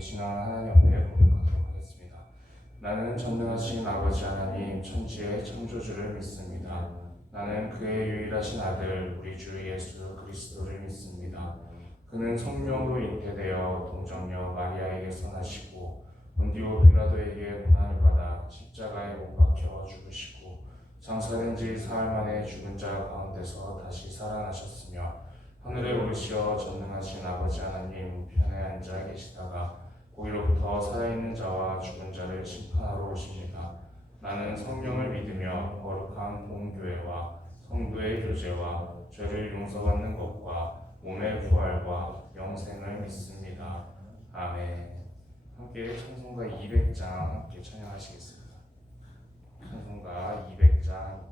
계시나 하나님 앞에 고백하도록 하겠습니다. 나는 전능하신 아버지 하나님 천지의 창조주를 믿습니다. 나는 그의 유일하신 아들 우리 주 예수 그리스도를 믿습니다. 그는 성령으로 잉태되어 동정녀 마리아에게서 나시고 본디오 빌라도에게 고난을 받아 십자가에 못 박혀 죽으시고 장사된 지 사흘 만에 죽은 자 가운데서 다시 살아나셨으며 하늘에 오르시어 전능하신 아버지 하나님 우편에 앉아 계시다가 거기로부터 살아있는 자와 죽은 자를 심판하러 오십니다. 나는 성령을 믿으며 거룩한 공교회와 성도의 교제와 죄를 용서받는 것과 몸의 부활과 영생을 믿습니다. 아멘. 함께 찬송가 200장 함께 찬양하시겠습니다. 찬송가 200장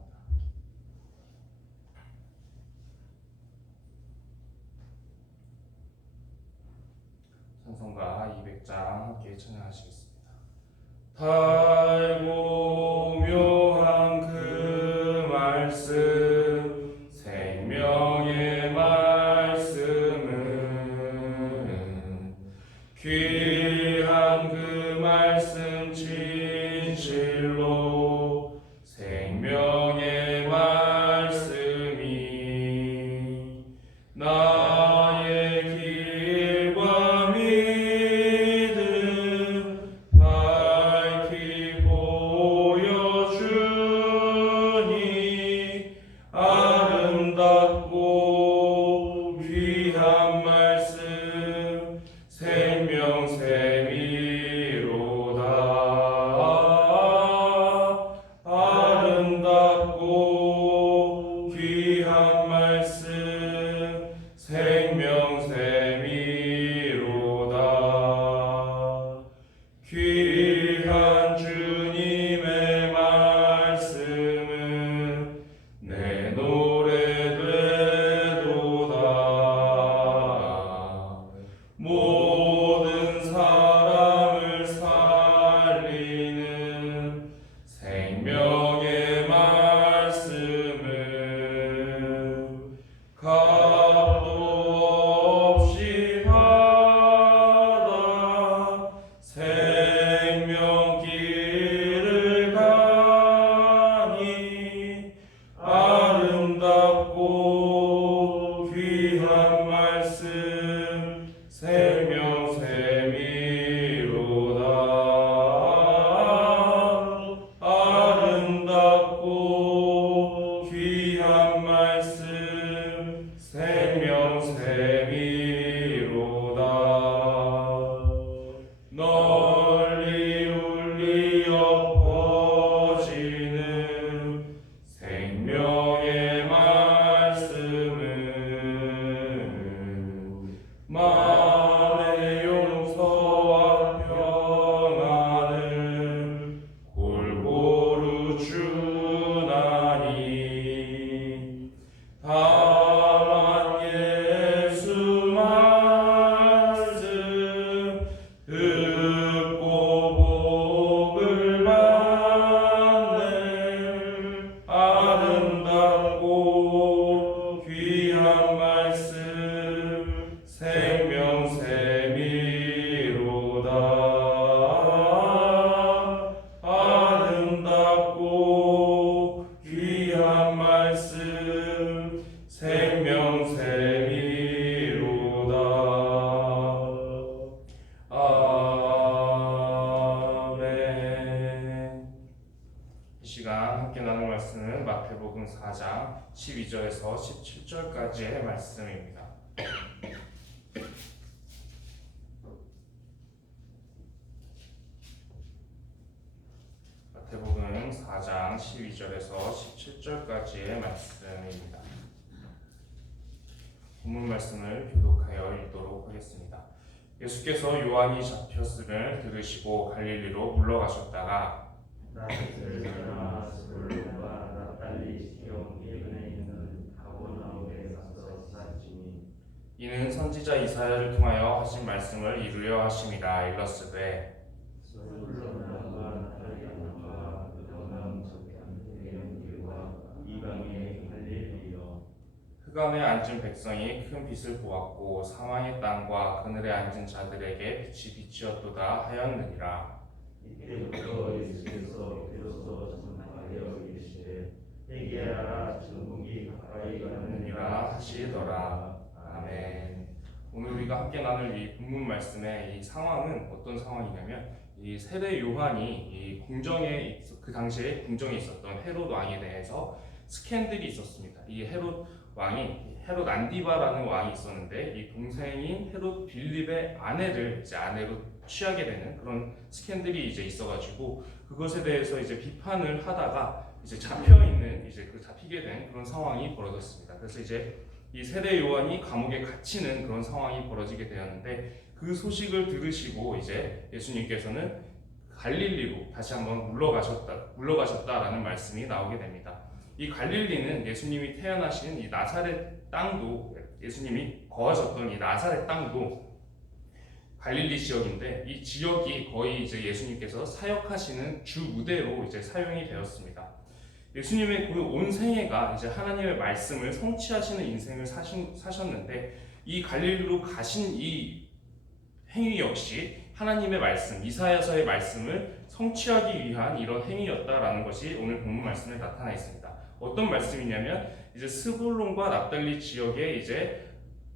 찬송가 200장 함께 찬양하시겠습니다. 달고 묘한 그 말씀 생명의 말씀은 귀한 그 말씀 진실로 생명의 말씀이 나의 길과 믿음 밝히 보여주니 아름답고 귀한 말씀 생명샘이로다. 아름답고 귀한 말씀 생명샘이로다. 귀한 주님의 말씀은 내 노래 되도다. 모든 사람을 살리는 생명의 말씀을 값도 없이 받아 생명길을 가니 아름답고 귀한 말씀 생명샘이로다. 아름답고 귀한 말씀 생명샘이로다. 널리 울리어 퍼지는 생명의 말씀은 만의 용서와 평안을 골고루 주나니 다만 예수 말씀 듣고 복을 받네. 아름답고 귀한 말씀 생명샘이로다. 아름답고 귀한 말씀 생명샘이로다. 아멘. 이 시간 함께 나눌 말씀은 마태복음 4장 12절에서 17절까지의 말씀입니다. 마태복음 4장 12절에서 17절까지의 말씀입니다. 본문 말씀을 교독하여 읽도록 하겠습니다. 예수께서 요한이 잡혔음을 들으시고 갈릴리로 물러가셨다가 나사렛과 스불론과 납달리 시온 이근에 있는 가버나움에 가서 사시니 이는 선지자 이사야를 통하여 하신 말씀을 이루려 하심이라. 일러스되 스불론과 납달리 땅과 그동안 속한 대형길과 이방의 갈릴리여 그간에 앉은 백성이 큰 빛을 보았고 사망의 땅과 그늘에 앉은 자들에게 빛이 빛이었도다 하였느니라. 이때부터 예수께서 비로소 전파하여 이르시되 회개하라 천국이 가까이 하느니라 하시더라. 아멘. 오늘 우리가 함께 나눌 이 본문 말씀의 이 상황은 어떤 상황이냐면 이 세례 요한이 이 궁정에 그 당시에 궁정에 있었던 헤롯 왕에 대해서 스캔들이 있었습니다. 이 헤롯 왕이 헤롯 안디바라는 왕이 있었는데 이 동생인 헤롯 빌립의 아내를 이제 아내로 취하게 되는 그런 스캔들이 이제 있어가지고 그것에 대해서 이제 비판을 하다가 이제 잡히게 된 그런 상황이 벌어졌습니다. 그래서 이제 이 세례 요한이 감옥에 갇히는 그런 상황이 벌어지게 되었는데 그 소식을 들으시고 이제 예수님께서는 갈릴리로 다시 한번 물러가셨다라는 말씀이 나오게 됩니다. 이 갈릴리는 예수님이 태어나신 이 나사렛 땅도 예수님이 거하셨던 이 나사렛 땅도 갈릴리 지역인데 이 지역이 거의 이제 예수님께서 사역하시는 주 무대로 이제 사용이 되었습니다. 예수님의 그 온 생애가 이제 하나님의 말씀을 성취하시는 인생을 사셨는데 이 갈릴리로 가신 이 행위 역시 하나님의 말씀, 이사야서의 말씀을 성취하기 위한 이런 행위였다라는 것이 오늘 본문 말씀에 나타나 있습니다. 어떤 말씀이냐면 이제 스불론과 납달리 지역에 이제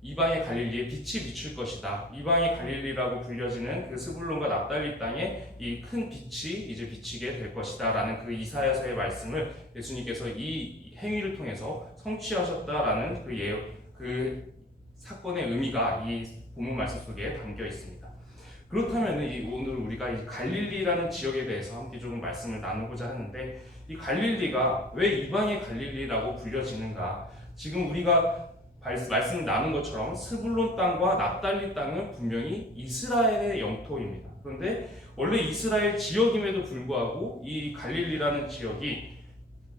이방의 갈릴리에 빛이 비출 것이다. 이방의 갈릴리라고 불려지는 그 스불론과 납달리 땅에 이 큰 빛이 이제 비치게 될 것이다라는 그 이사야서의 말씀을 예수님께서 이 행위를 통해서 성취하셨다라는 그 사건의 의미가 이 본문 말씀 속에 담겨 있습니다. 그렇다면 오늘 우리가 이 갈릴리라는 지역에 대해서 함께 조금 말씀을 나누고자 하는데 이 갈릴리가 왜 이방의 갈릴리라고 불려지는가? 지금 우리가 말씀을 나눈 것처럼 스불론 땅과 납달리 땅은 분명히 이스라엘의 영토입니다. 그런데 원래 이스라엘 지역임에도 불구하고 이 갈릴리라는 지역이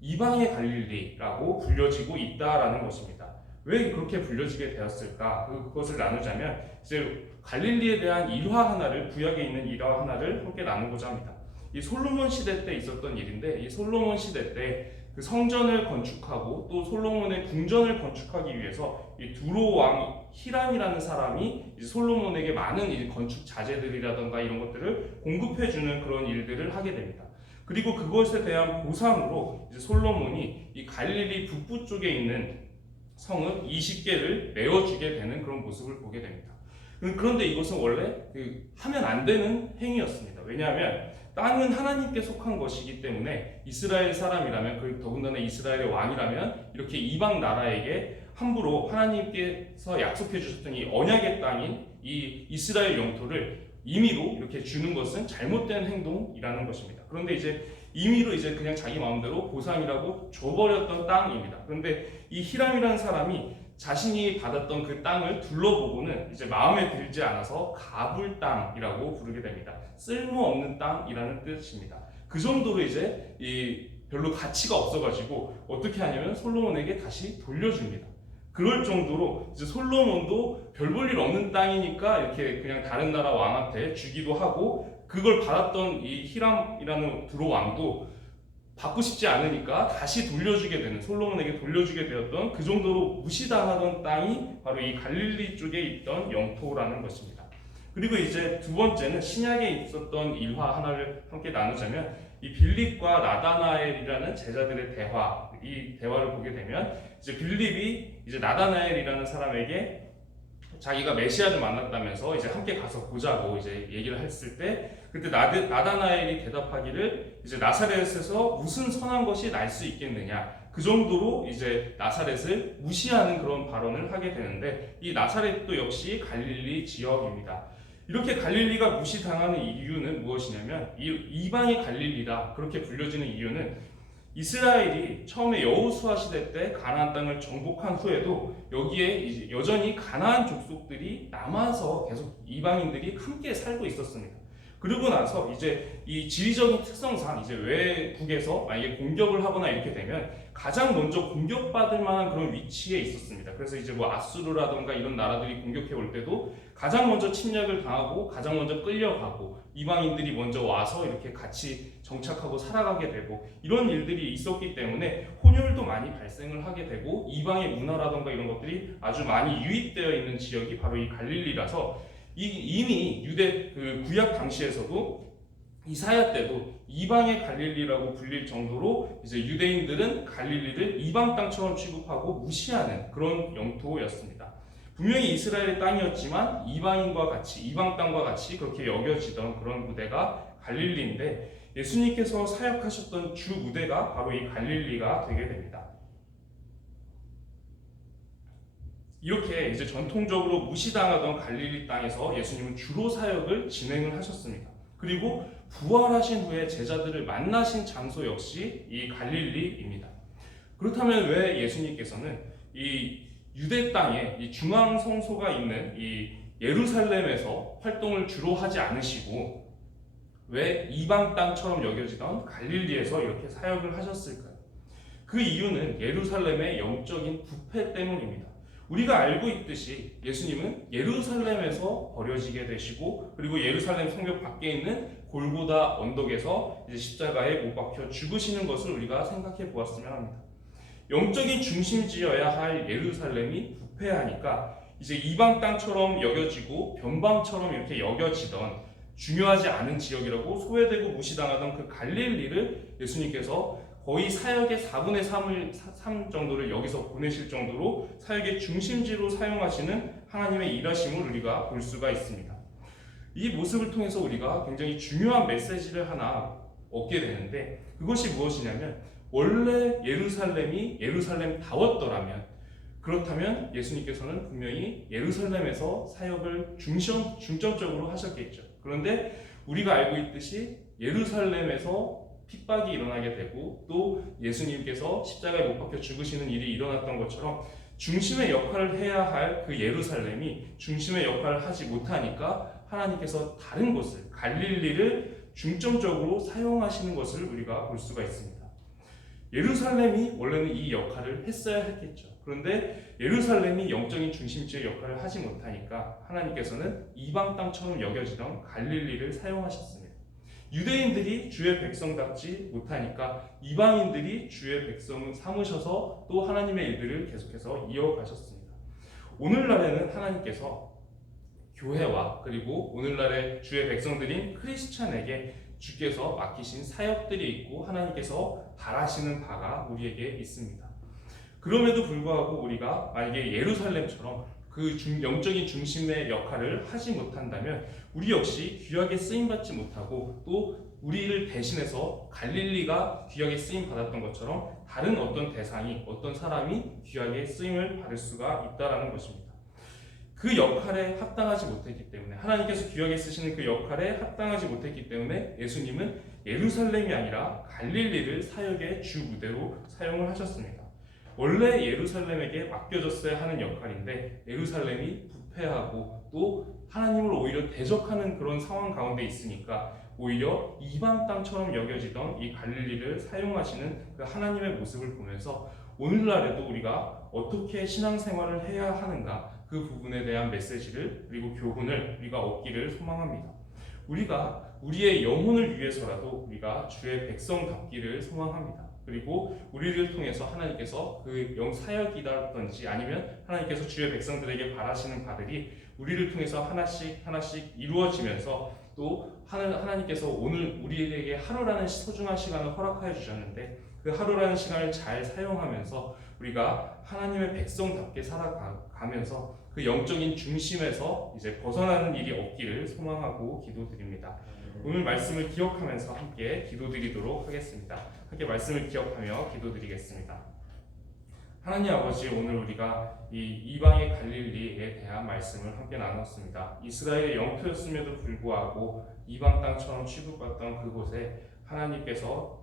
이방의 갈릴리라고 불려지고 있다라는 것입니다. 왜 그렇게 불려지게 되었을까? 그것을 나누자면 이제 갈릴리에 대한 일화 하나를 구약에 있는 일화 하나를 함께 나누고자 합니다. 이 솔로몬 시대 때 있었던 일인데 이 솔로몬 시대 때 그 성전을 건축하고 또 솔로몬의 궁전을 건축하기 위해서 이 두로 왕 히람이라는 사람이 이제 솔로몬에게 많은 이 건축 자재들이라던가 이런 것들을 공급해주는 그런 일들을 하게 됩니다. 그리고 그것에 대한 보상으로 이제 솔로몬이 이 갈릴리 북부 쪽에 있는 성읍 20개를 메어주게 되는 그런 모습을 보게 됩니다. 그런데 이것은 원래 하면 안 되는 행위였습니다. 왜냐하면 땅은 하나님께 속한 것이기 때문에 이스라엘 사람이라면 더군다나 이스라엘의 왕이라면 이렇게 이방 나라에게 함부로 하나님께서 약속해 주셨던 이 언약의 땅인 이 이스라엘 영토를 임의로 이렇게 주는 것은 잘못된 행동이라는 것입니다. 그런데 이제 임의로 이제 그냥 자기 마음대로 보상이라고 줘버렸던 땅입니다. 그런데 이 히람이라는 사람이 자신이 받았던 그 땅을 둘러보고는 이제 마음에 들지 않아서 가불 땅이라고 부르게 됩니다. 쓸모없는 땅이라는 뜻입니다. 그 정도로 이제 별로 가치가 없어가지고 어떻게 하냐면 솔로몬에게 다시 돌려줍니다. 그럴 정도로 이제 솔로몬도 별 볼 일 없는 땅이니까 이렇게 그냥 다른 나라 왕한테 주기도 하고 그걸 받았던 이 히람이라는 두로 왕도 받고 싶지 않으니까 다시 돌려주게 되는 솔로몬에게 돌려주게 되었던 그 정도로 무시당하던 땅이 바로 이 갈릴리 쪽에 있던 영토라는 것입니다. 그리고 이제 두 번째는 신약에 있었던 일화 하나를 함께 나누자면 이 빌립과 나다나엘이라는 제자들의 대화, 이 대화를 보게 되면 이제 빌립이 이제 나다나엘이라는 사람에게 자기가 메시아를 만났다면서 이제 함께 가서 보자고 이제 얘기를 했을 때 그때 나다나엘이 대답하기를 이제 나사렛에서 무슨 선한 것이 날 수 있겠느냐 그 정도로 이제 나사렛을 무시하는 그런 발언을 하게 되는데 이 나사렛도 역시 갈릴리 지역입니다. 이렇게 갈릴리가 무시당하는 이유는 무엇이냐면 이방의 갈릴리다 그렇게 불려지는 이유는 이스라엘이 처음에 여호수아 시대 때 가나안 땅을 정복한 후에도 여기에 이제 여전히 가나안 족속들이 남아서 계속 이방인들이 함께 살고 있었습니다. 그러고 나서 이제 이 지리적인 특성상 이제 외국에서 만약에 공격을 하거나 이렇게 되면 가장 먼저 공격받을 만한 그런 위치에 있었습니다. 그래서 이제 뭐 아수르라던가 이런 나라들이 공격해 올 때도 가장 먼저 침략을 당하고 가장 먼저 끌려가고 이방인들이 먼저 와서 이렇게 같이 정착하고 살아가게 되고 이런 일들이 있었기 때문에 혼혈도 많이 발생을 하게 되고 이방의 문화라던가 이런 것들이 아주 많이 유입되어 있는 지역이 바로 이 갈릴리라서 이미 유대 그 구약 당시에서도 이사야 때도 이방의 갈릴리라고 불릴 정도로 이제 유대인들은 갈릴리를 이방 땅처럼 취급하고 무시하는 그런 영토였습니다. 분명히 이스라엘의 땅이었지만 이방인과 같이 이방 땅과 같이 그렇게 여겨지던 그런 무대가 갈릴리인데 예수님께서 사역하셨던 주 무대가 바로 이 갈릴리가 되게 됩니다. 이렇게 이제 전통적으로 무시당하던 갈릴리 땅에서 예수님은 주로 사역을 진행을 하셨습니다. 그리고 부활하신 후에 제자들을 만나신 장소 역시 이 갈릴리입니다. 그렇다면 왜 예수님께서는 이 유대 땅에 이 중앙 성소가 있는 이 예루살렘에서 활동을 주로 하지 않으시고 왜 이방 땅처럼 여겨지던 갈릴리에서 이렇게 사역을 하셨을까요? 그 이유는 예루살렘의 영적인 부패 때문입니다. 우리가 알고 있듯이 예수님은 예루살렘에서 버려지게 되시고 그리고 예루살렘 성벽 밖에 있는 골고다 언덕에서 이제 십자가에 못 박혀 죽으시는 것을 우리가 생각해 보았으면 합니다. 영적인 중심지여야 할 예루살렘이 부패하니까 이제 이방 땅처럼 여겨지고 변방처럼 이렇게 여겨지던 중요하지 않은 지역이라고 소외되고 무시당하던 그 갈릴리를 예수님께서 거의 사역의 4분의 3 정도를 여기서 보내실 정도로 사역의 중심지로 사용하시는 하나님의 일하심을 우리가 볼 수가 있습니다. 이 모습을 통해서 우리가 굉장히 중요한 메시지를 하나 얻게 되는데 그것이 무엇이냐면 원래 예루살렘이 예루살렘다웠더라면 그렇다면 예수님께서는 분명히 예루살렘에서 사역을 중점적으로 하셨겠죠. 그런데 우리가 알고 있듯이 예루살렘에서 핍박이 일어나게 되고 또 예수님께서 십자가에 못 박혀 죽으시는 일이 일어났던 것처럼 중심의 역할을 해야 할 그 예루살렘이 중심의 역할을 하지 못하니까 하나님께서 다른 곳을 갈릴리를 중점적으로 사용하시는 것을 우리가 볼 수가 있습니다. 예루살렘이 원래는 이 역할을 했어야 했겠죠. 그런데 예루살렘이 영적인 중심지의 역할을 하지 못하니까 하나님께서는 이방 땅처럼 여겨지던 갈릴리를 사용하셨습니다. 유대인들이 주의 백성답지 못하니까 이방인들이 주의 백성을 삼으셔서 또 하나님의 일들을 계속해서 이어가셨습니다. 오늘날에는 하나님께서 교회와 그리고 오늘날의 주의 백성들인 크리스찬에게 주께서 맡기신 사역들이 있고 하나님께서 바라시는 바가 우리에게 있습니다. 그럼에도 불구하고 우리가 만약에 예루살렘처럼 그 영적인 중심의 역할을 하지 못한다면 우리 역시 귀하게 쓰임받지 못하고 또 우리를 대신해서 갈릴리가 귀하게 쓰임 받았던 것처럼 다른 어떤 대상이 어떤 사람이 귀하게 쓰임을 받을 수가 있다는 것입니다. 그 역할에 합당하지 못했기 때문에 하나님께서 귀하게 쓰시는 그 역할에 합당하지 못했기 때문에 예수님은 예루살렘이 아니라 갈릴리를 사역의 주 무대로 사용을 하셨습니다. 원래 예루살렘에게 맡겨졌어야 하는 역할인데 예루살렘이 부패하고 또 하나님을 오히려 대적하는 그런 상황 가운데 있으니까 오히려 이방 땅처럼 여겨지던 이 갈릴리를 사용하시는 그 하나님의 모습을 보면서 오늘날에도 우리가 어떻게 신앙생활을 해야 하는가 그 부분에 대한 메시지를 그리고 교훈을 우리가 얻기를 소망합니다. 우리가 우리의 영혼을 위해서라도 우리가 주의 백성답기를 소망합니다. 그리고 우리를 통해서 하나님께서 그 사역이라든지 아니면 하나님께서 주의 백성들에게 바라시는 바들이 우리를 통해서 하나씩 이루어지면서 또 하나님께서 오늘 우리에게 하루라는 소중한 시간을 허락하여 주셨는데 그 하루라는 시간을 잘 사용하면서 우리가 하나님의 백성답게 살아가면서 그 영적인 중심에서 이제 벗어나는 일이 없기를 소망하고 기도드립니다. 오늘 말씀을 기억하면서 함께 기도드리도록 하겠습니다. 함께 말씀을 기억하며 기도드리겠습니다. 하나님 아버지, 오늘 우리가 이 이방의 갈릴리에 대한 말씀을 함께 나눴습니다. 이스라엘의 영토였음에도 불구하고 이방 땅처럼 취급받던 그곳에 하나님께서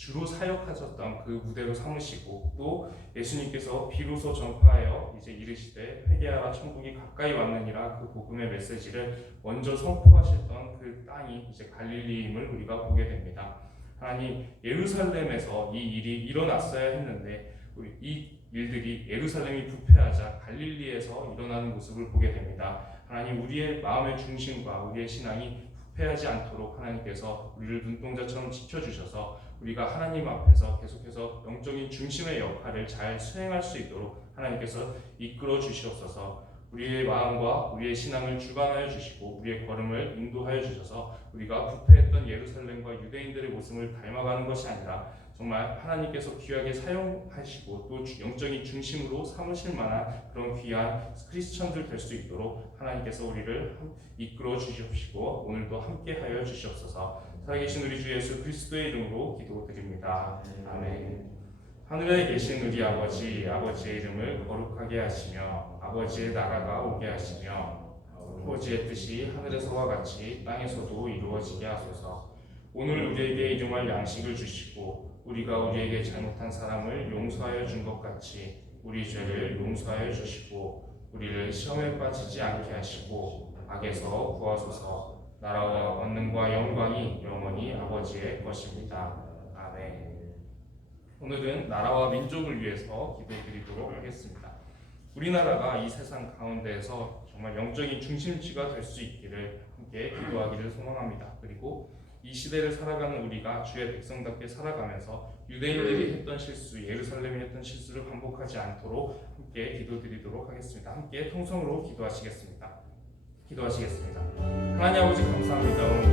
주로 사역하셨던 그 무대로 삼으시고 또 예수님께서 비로소 전파하여 이제 이르시되 회개하라 천국이 가까이 왔느니라 그 복음의 메시지를 먼저 선포하셨던 그 땅이 이제 갈릴리임을 우리가 보게 됩니다. 하나님, 예루살렘에서 이 일이 일어났어야 했는데 이 일들이 예루살렘이 부패하자 갈릴리에서 일어나는 모습을 보게 됩니다. 하나님, 우리의 마음의 중심과 우리의 신앙이 부패하지 않도록 하나님께서 우리를 눈동자처럼 지켜주셔서 우리가 하나님 앞에서 계속해서 영적인 중심의 역할을 잘 수행할 수 있도록 하나님께서 이끌어 주시옵소서. 우리의 마음과 우리의 신앙을 주관하여 주시고 우리의 걸음을 인도하여 주셔서 우리가 부패했던 예루살렘과 유대인들의 모습을 닮아가는 것이 아니라 정말 하나님께서 귀하게 사용하시고 또 영적인 중심으로 삼으실 만한 그런 귀한 크리스천들 될 수 있도록 하나님께서 우리를 이끌어 주시옵시고 오늘도 함께하여 주시옵소서. 살아계신 우리 주 예수 그리스도의 이름으로 기도드립니다. 아멘. 하늘에 계신 우리 아버지, 아버지의 이름을 거룩하게 하시며 아버지의 나라가 오게 하시며 아버지의 뜻이 하늘에서와 같이 땅에서도 이루어지게 하소서. 오늘 우리에게 일용할 양식을 주시고 우리가 우리에게 잘못한 사람을 용서하여 준 것 같이 우리 죄를 용서하여 주시고 우리를 시험에 빠지지 않게 하시고 악에서 구하소서. 나라와 권능과 영광이 영원히 아버지의 것입니다. 아멘. 오늘은 나라와 민족을 위해서 기도드리도록 하겠습니다. 우리나라가 이 세상 가운데에서 정말 영적인 중심지가 될 수 있기를 함께 기도하기를 소망합니다. 그리고 이 시대를 살아가는 우리가 주의 백성답게 살아가면서 유대인들이 했던 실수, 예루살렘이 했던 실수를 반복하지 않도록 함께 기도드리도록 하겠습니다. 함께 통성으로 기도하시겠습니다. 하나님 아버지 감사합니다.